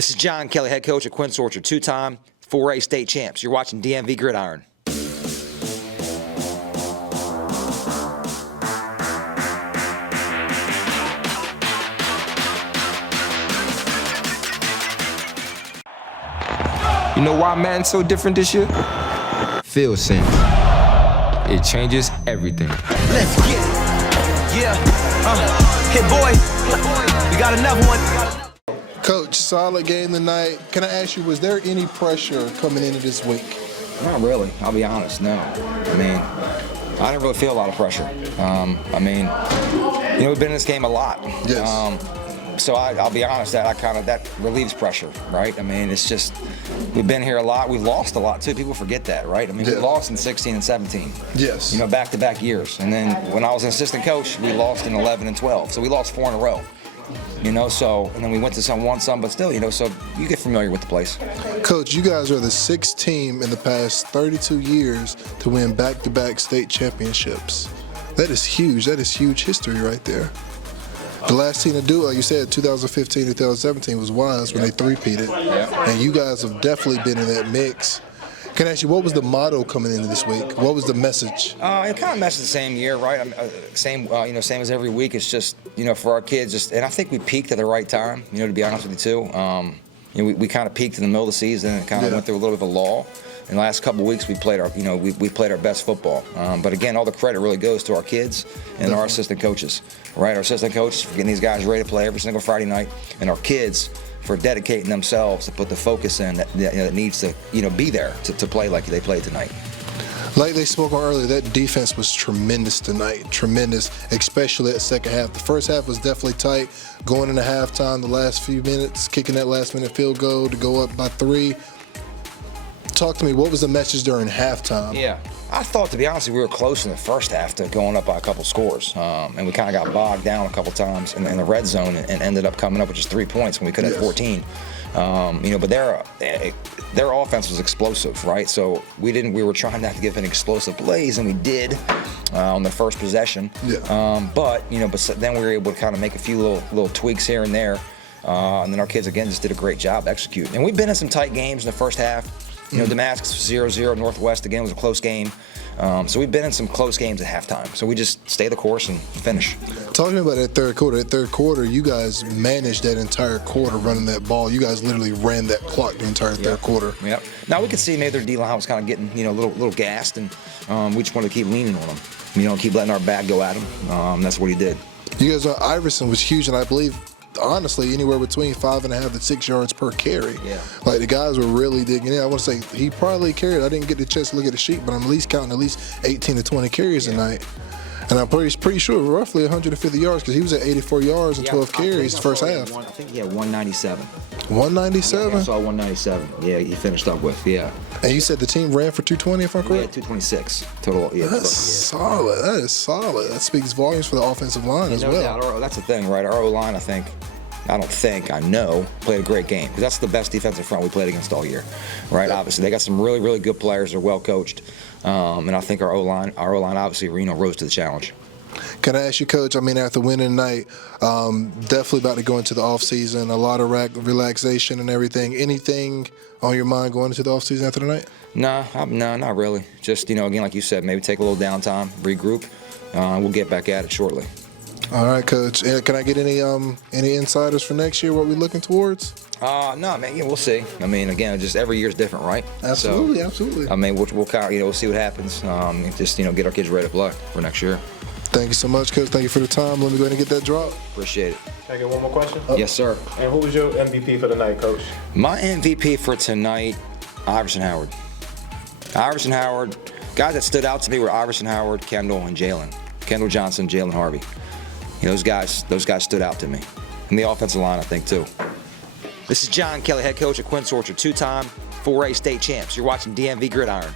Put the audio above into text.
This is John Kelley, head coach at Quince Orchard, two-time 4A state champs. You're watching DMV Gridiron. You know why Madden's so different this year? Field sense. It changes everything. Let's get it. Yeah. Hit boy. We got another one. Coach, solid game tonight. Can I ask you, was there any pressure coming into this week? Not really, I'll be honest, no. I mean, I didn't really feel a lot of pressure. We've been in this game a lot. Yes. So I'll be honest, that relieves pressure, right? I mean, it's just, we've been here a lot. We've lost a lot, too. People forget that, right? I mean, we lost in 16 and 17. Yes. Back-to-back years. And then when I was an assistant coach, we lost in 11 and 12. So we lost 4 in a row. And then we went to won some, but still, so you get familiar with the place. Coach, you guys are the 6th team in the past 32 years to win back-to-back state championships. That is huge. That is huge history right there. The last team to do it, like you said, 2015, 2017 was Wise when they three-peated. Yeah. And you guys have definitely been in that mix. Can I ask you, what was the motto coming into this week? What was the message? It kind of matched the same year, right? Same as every week. It's just, for our kids, and I think we peaked at the right time, to be honest with you, too. We kind of peaked in the middle of the season and kind of went through a little bit of a lull. In the last couple of weeks, we played our, we played our best football. But again, all the credit really goes to our kids and our assistant coaches, right? Our assistant coaches for getting these guys ready to play every single Friday night, and our kids for dedicating themselves to put the focus in that needs to, be there to play like they played tonight. Like they spoke on earlier, that defense was tremendous tonight. Tremendous, especially that second half. The first half was definitely tight. Going into halftime, the last few minutes, kicking that last-minute field goal to go up by 3. Talk to me, what was the message during halftime? Yeah, I thought, to be honest, we were close in the first half to going up by a couple scores. And we kind of got bogged down a couple times in the red zone and ended up coming up with just 3 points when we could have 14. But their offense was explosive, right? So we were trying not to give any explosive plays, and we did on the first possession. Yeah. But then we were able to kind of make a few little tweaks here and there. And then our kids, again, just did a great job executing. And we've been in some tight games in the first half. Damascus 0-0, Northwest again was a close game. So we've been in some close games at halftime. So we just stay the course and finish. Talking about that third quarter. That third quarter, you guys managed that entire quarter running that ball. You guys literally ran that clock the entire third quarter. Yep. Now we could see maybe their D-line was kind of getting a little gassed, and we just wanted to keep leaning on them. Keep letting our back go at him. That's what he did. You guys, Iverson was huge, and I believe, honestly, anywhere between 5.5 to 6 yards per carry. Yeah. Like, the guys were really digging in. I want to say he probably carried, I didn't get the chance to look at the sheet, but I'm at least counting at least 18 to 20 carries tonight. And I'm pretty sure roughly 150 yards because he was at 84 yards and 12 carries first half. I think he had 197. 197? Yeah, I saw 197. Yeah, he finished up with, And you said the team ran for 220, if I'm correct? Yeah, 226 total. Yeah, that's solid. That is solid. That speaks volumes for the offensive line as well. Doubt. That's the thing, right? Our O-line, I know, played a great game because that's the best defensive front we played against all year, right? Yeah. Obviously, they got some really, really good players. They're well coached, and I think our O-line obviously, rose to the challenge. Can I ask you, Coach? After winning tonight, definitely about to go into the off season. A lot of relaxation and everything. Anything on your mind going into the off season after tonight? No, not really. Just again, like you said, maybe take a little downtime, regroup. We'll get back at it shortly. All right, Coach. Can I get any insiders for next year? What we're looking towards? No, man. Yeah, we'll see. Again, just every year's different, right? Absolutely, absolutely. We'll kind of, we'll see what happens. Just get our kids ready to play for next year. Thank you so much, Coach. Thank you for the time. Let me go ahead and get that drop. Appreciate it. Can I get one more question? Yes, sir. And who was your MVP for the night, Coach? My MVP for tonight, Iverson Howard. Iverson Howard. Guys that stood out to me were Iverson Howard, Kendall, and Jalen. Kendall Johnson, Jalen Harvey. Those guys stood out to me. And the offensive line, I think, too. This is John Kelley, head coach at Quince Orchard, two-time 4A state champs. You're watching DMV Gridiron.